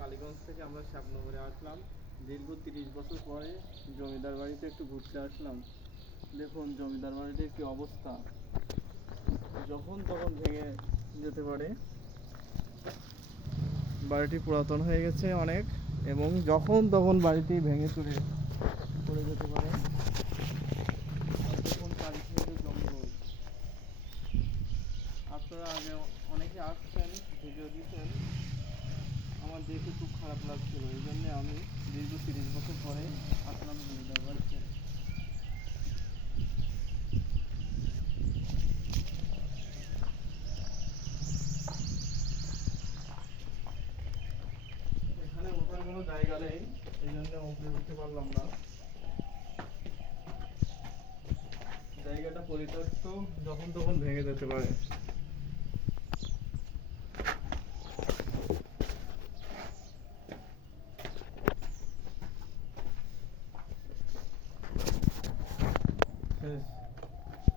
কালীগঞ্জ থেকে আমরা শ্যামনগরে আসলাম দীর্ঘ 30 বছর পরে। জমিদার বাড়িতে একটু ঘুরতে আসলাম। দেখুন জমিদার বাড়িটির কি অবস্থা, যখন তখন ভেঙে যেতে পারে। বাড়িটি পুরাতন হয়ে গেছে অনেক, এবং যখন তখন বাড়িটি ভেঙে চুরে পড়ে যেতে পারে। আর দেখুন চারিদিকে জঙ্গল। আপনারা আগে অনেকে আসছেন, ভিডিও দিতেন, আমার দেখে খুব খারাপ লাগছিল। এই জন্য আমি দীর্ঘ 30 বছর পরে আসলাম জমিদার বাড়িতে। এখানে ওঠার কোনো জায়গা নেই, এই জন্য উপরে উঠতে পারলাম না। জায়গাটা পরিত্যক্ত, যখন তখন ভেঙে যেতে পারে। Yes.